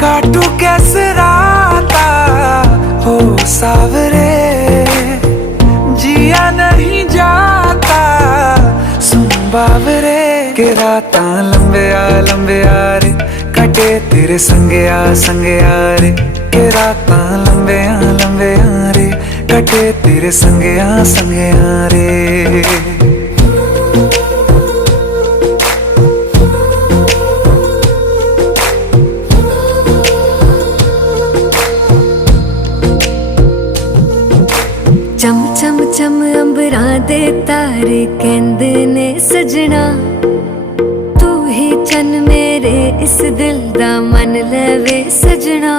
काटू कैसे राता हो सावरे, जिया नहीं जाता सुन बावरे। के राता लंबे आ रे, कटे तेरे संगे आ रे। के राता लंबे आ रे, कटे तेरे संगे आ रे। चम चम चम अंबरां दे तारे कहंदे ने सजना, तू ही चन मेरे इस दिल दा मन लवे सजना।